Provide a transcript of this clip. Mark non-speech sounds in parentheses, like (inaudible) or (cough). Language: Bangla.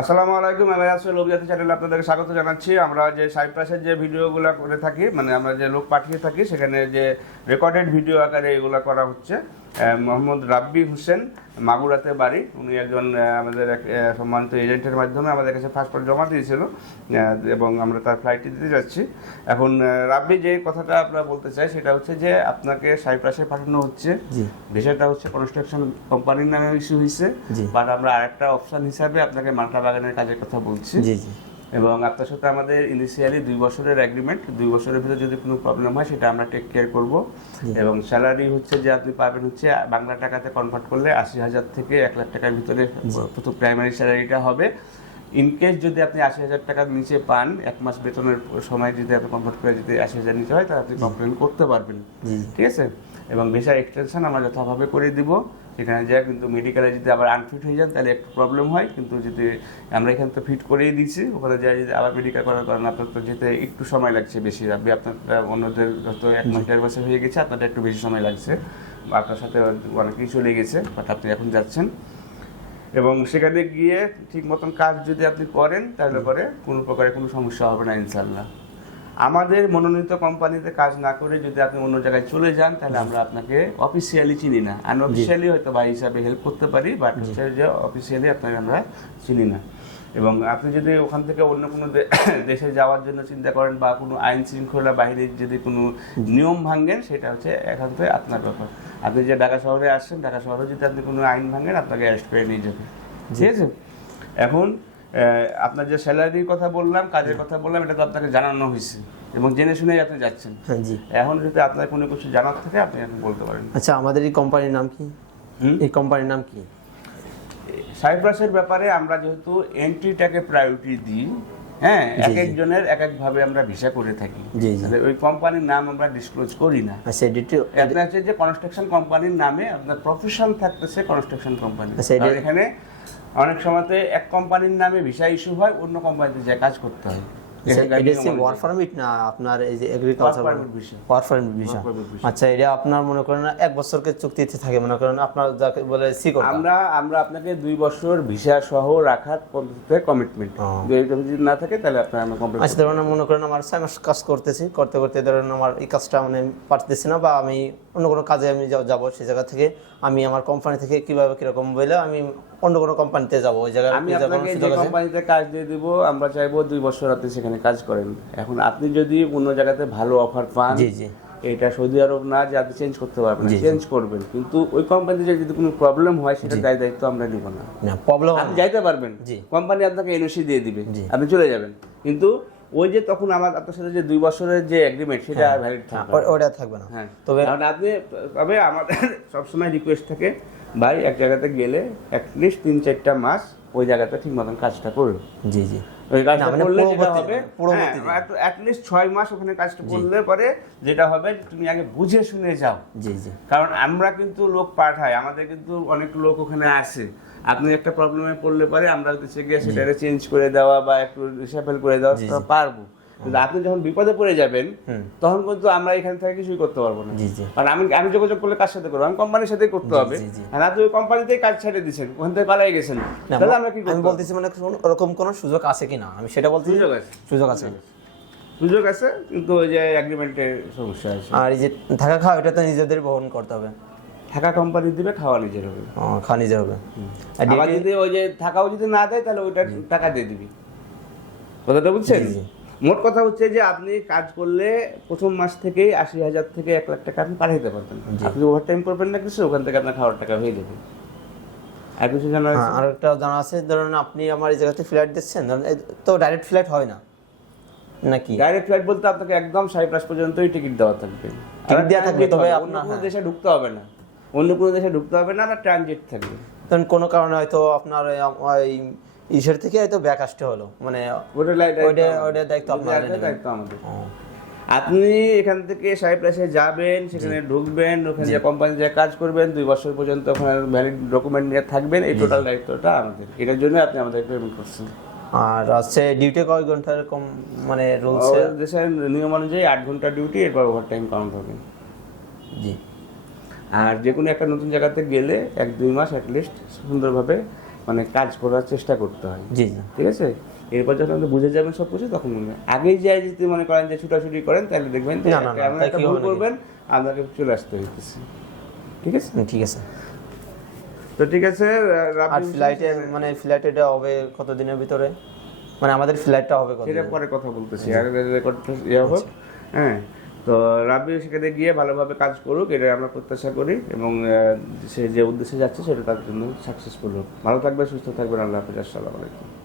আসসালামু আলাইকুম আমি আসলে লোকজাতি চ্যানেলে আপনাদেরকে স্বাগত জানাচ্ছি। আমরা যে সাইপ্রাসের যে ভিডিওগুলো করে থাকি মানে আমরা যে লোক পাঠিয়ে থাকি, সেখানে যে রেকর্ডেড ভিডিও আকারে এগুলো করা হচ্ছে। মোহাম্মদ রাব্বি হোসেন মাগুরাতে বাড়ি। উনি একজন আমাদের এক সম্মানিত এজেন্টের মাধ্যমে আমাদের কাছে পাসপোর্ট জমা দিয়েছিল এবং আমরা তার ফ্লাইটটি দিতে যাচ্ছি। এখন রাব্বি যে কথাটা আমরা বলতে চাই সেটা হচ্ছে যে আপনাকে সাইপ্রাসে পাঠানো হচ্ছে। বিষয়টা হচ্ছে কনস্ট্রাকশন কোম্পানির নামে ইস্যু হয়েছে। বাট আমরা আরেকটা অপশন হিসাবে আপনাকে মাল্টা বাগানের কাজের কথা বলছি। জি জি। এবং আপনার সাথে আমাদের ইনিশিয়ালি দুই বছরের এগ্রিমেন্ট দুই বছরের ভিতরে যদি কোনো প্রবলেম হয় সেটা আমরা টেক কেয়ার করব। এবং স্যালারি হচ্ছে যে আপনি পাবেন হচ্ছে বাংলা টাকাতে কনভার্ট করলে আশি হাজার থেকে এক লাখ টাকার ভিতরে প্রথম প্রাইমারি স্যালারিটা হবে। ইন কেস যদি আপনি আশি হাজার টাকার নিচে পান এক মাস বেতনের সময় যদি আপনি কনভার্ট করে যদি আশি হাজার নিচে হয় তাহলে আপনি কমপ্লেন করতে পারবেন। ঠিক আছে? এবং ভিসার এক্সটেনশন আমরা যথাভাবে করে দিব। সেখানে যা কিন্তু মেডিকেলে যদি আবার আনফিট হয়ে যান তাহলে একটু প্রবলেম হয়। কিন্তু যদি আমরা এখানে তো ফিট করেই দিচ্ছি ওখানে যা যদি আবার মেডিকেল করার কারণে আপনার তো যেতে একটু সময় লাগছে বেশি। আপনি আপনারটা অন্যদের হয়তো এক মাস দেড় বছর হয়ে গেছে আপনারটা একটু বেশি সময় লাগছে। বা আপনার সাথে অনেক কিছু লেগেছে বাট আপনি এখন যাচ্ছেন। এবং সেখানে গিয়ে ঠিক মতন কাজ যদি আপনি করেন তাহলে পরে কোনো প্রকারে কোনো সমস্যা হবে না ইনশাল্লাহ আমাদের মনোনীত কোম্পানিতে কাজ না করে যদি আপনি অন্য জায়গায় চলে যান তাহলে আমরা আপনাকে অফিসিয়ালি চিনি না। আনঅফিসিয়ালি হয়তো বা হিসাবে হেল্প করতে পারি বাট হচ্ছে যে অফিসিয়ালি আপনাকে আমরা চিনি না। এবং আপনি যদি ওখান থেকে অন্য কোনো (coughs) দেশে যাওয়ার জন্য চিন্তা করেন বা কোনো আইন শৃঙ্খলা বাহিনীর যদি কোনো নিয়ম ভাঙেন সেটা হচ্ছে এখান থেকে আপনার ব্যাপার। আপনি যে ঢাকা শহরে আসছেন ঢাকা শহরে যদি আপনি কোনো আইন ভাঙেন আপনাকে অ্যারেস্ট করে নিয়ে যাবে। ঠিক আছে? এখন আপনার যে স্যালারির কথা বললাম কাজের কথা বললাম এটা তো আপনাকে জানানো হয়েছে। এবং জেনে শুনেই আপনি যাচ্ছেন। হ্যাঁ জি। এখন যদি আপনার কোনো কিছু জানার থাকে আপনি এখন বলতে পারেন। আচ্ছা আমাদের এই কোম্পানির নাম কি? এই কোম্পানির নাম কি? সাইপ্রাসের ব্যাপারে আমরা যেহেতু এন্ট্রিটাকে প্রায়োরিটি দিই হ্যাঁ এক একজনের এক একভাবে আমরা ভিসা করে থাকি। ওই কোম্পানির নাম আমরা ডিসক্লোজ করি না। আচ্ছা আপনার হচ্ছে যে কনস্ট্রাকশন কোম্পানির নামে আপনার প্রফেশন থাকতেছে কনস্ট্রাকশন কোম্পানি আচ্ছা, এখানে অনেক সময়তে এক কোম্পানির নামে ভিসা ইস্যু হয় অন্য কোম্পানিতে যে কাজ করতে হয়। না আপনার এই যে এগ্রিকালচার পারমিট ভিসা। আচ্ছা এটা আপনার মনে করেন এক বছরকে চুক্তিতে থাকে মনে করেন আপনার যাকে বলে সি আমরা আমরা আপনাকে দুই বছর ভিসা সহ রাখার কমিটমেন্ট যদি না থাকে তাহলে আপনার আমরা কমপ্লিট আচ্ছা ধরুন মনে করেন আমার ছয় মাস কাজ করতেছি করতে করতে ধরেন আমার এই কাজটা মানে পারতেছি না বা আমি অন্য কোনো কাজে আমি যাব সেই জায়গা থেকে আমি আমার কোম্পানি থেকে কীভাবে কীরকম বলে আমি অন্য কোনো কোম্পানিতে যাব ওই জায়গায় আমি আপনাকে যে কোম্পানিতে কাজ দিয়ে দিব আমরা চাইব দুই বছর আপনি সেখানে কাজ করেন। এখন আপনি যদি অন্য জায়গাতে ভালো অফার পান জি জি। এটা সৌদি আরব না যে আপনি চেঞ্জ করতে পারবেন। চেঞ্জ করবেন। কিন্তু ওই কোম্পানিতে যদি কোনো প্রবলেম হয় সেটা দায় দায়িত্ব আমরা নিব না। প্রবলেম আপনি যাইতে পারবেন। জি। কোম্পানি আপনাকে এনওসি দিয়ে দিবে। আপনি চলে যাবেন। কিন্তু ওই যে তখন আমার আপনার সাথে যে দুই বছরের যে এগ্রিমেন্ট সেটা আর ভ্যালিড থাকবে ওটা থাকবে না। হ্যাঁ। তবে কারণ আপনি তবে আমাদের সবসময় রিকোয়েস্ট থাকে ভাই এক জায়গাতে গেলে অ্যাটলিস্ট তিন চারটা মাস ওই জায়গাতে ঠিক মতন কাজটা করবে জি জি। না, মানে। অ্যাটলিস্ট ছয় মাস ওখানে কাজটা করলে পরে যেটা হবে তুমি আগে বুঝে শুনে যাও। জি জি। কারণ আমরা কিন্তু লোক পাঠাই আমাদের কিন্তু অনেক লোক ওখানে আসে। আপনি একটা প্রবলেমে পড়লে পরে আমরা হচ্ছে গিয়ে সেটাকে চেঞ্জ করে দেওয়া বা একটু রিসাফেল করে দেওয়া পারব। কিন্তু আপনি যখন বিপদে পড়ে যাবেন। তখন কিন্তু আমরা এখান থেকে কিছুই করতে পারব না। কারণ আমি আমি যোগাযোগ করলে কার সাথে করব? আমি কোম্পানির সাথেই করতে হবে। আর আপনি কোম্পানিতেই কাজ ছেড়ে দিচ্ছেন ওখান থেকে পালাই গেছেন। তাহলে আমরা কি আমি বলতেছি মানে ওরকম কোনো সুযোগ আছে কিনা? আমি সেটা বলছি সুযোগ আছে। সুযোগ আছে। সুযোগ আছে। কিন্তু ওই যে এগ্রিমেন্টের সমস্যা আছে। আর এই যে থাকা খাওয়া এটা তো নিজেদের বহন করতে হবে। থাকা কোম্পানি দিবে খাওয়া নিজের হবে। খাওয়া নিজের হবে। আবার যদি ওই যে থাকাও যদি না দেয় তাহলে ওইটা টাকা দিয়ে দিবি। কথাটা বুঝছেন। মোট কথা হচ্ছে যে আপনি কাজ করলে প্রথম মাস থেকেই আশি হাজার থেকে এক লাখ টাকা আপনি পাঠাইতে পারবেন আপনি ওভার টাইম করবেন না কিছু ওখান থেকে আপনার খাওয়ার টাকা হয়ে যাবে আর কিছু জানা আছে? হ্যাঁ, আর একটা জানা আছে ধরুন আপনি আমার এই জায়গাতে ফ্লাইট দিচ্ছেন ধরুন তো ডাইরেক্ট ফ্লাইট হয় না নাকি? ডাইরেক্ট ফ্লাইট বলতে আপনাকে একদম সাইপ্রাস পর্যন্তই টিকিট দেওয়া থাকবে। টিকিট দেওয়া থাকবে, তবে অন্য কোনো হ্যাঁ। দেশে ঢুকতে হবে না। অন্য কোনো দেশে ঢুকতে হবে না না ট্রানজিট থাকবে। ধরুন কোনো কারণে হয়তো আপনার ওই ইসের থেকে হয়তো ব্যাক আসতে হলো। মানে ওটা দায়িত্ব। আপনার দায়িত্ব আমাদের। আপনি এখান থেকে সাইপ্রাসে যাবেন সেখানে ঢুকবেন ওখানে যে কোম্পানি যে কাজ করবেন দুই বছর পর্যন্ত ওখানে ভ্যালিড ডকুমেন্ট নিয়ে থাকবেন এই টোটাল দায়িত্বটা আমাদের। এটার জন্য আপনি আমাদের পেমেন্ট করছেন। আর হচ্ছে ডিউটি কয় ঘণ্টা এরকম মানে রুলস দেশের নিয়ম অনুযায়ী আট ঘণ্টা ডিউটি এরপর ওভার টাইম কাউন্ট হবে। জি। আর যে কোনো একটা নতুন জায়গাতে গেলে এক দুই মাস অ্যাটলিস্ট সুন্দরভাবে মানে কাজ করার চেষ্টা করতে হয়। জি ঠিক আছে? এরপর যখন আপনি বুঝে যাবেন সব কিছু তখন মনে। আগেই যাই যদি মনে করেন যে ছুটাছুটি করেন তাহলে দেখবেন যে এমন একটা ভুল করবেন আপনাকে চলে আসতে হইতেছে। ঠিক আছে? ঠিক আছে। তো ঠিক আছে আর ফ্লাইটে মানে ফ্লাইট এটা হবে কত দিনের ভিতরে? মানে আমাদের ফ্লাইটটা হবে কত সেটা পরে কথা বলতেছি। আগে রেকর্ডটা ইয়ে হোক। হ্যাঁ। তো রাব্বি সেখানে গিয়ে ভালোভাবে কাজ করুক এটা আমরা প্রত্যাশা করি এবং সে যে উদ্দেশ্যে যাচ্ছে সেটা তার জন্য সাকসেসফুল হোক। ভালো থাকবে সুস্থ থাকবেন, আল্লাহ হাফিজ, আসসালামু আলাইকুম।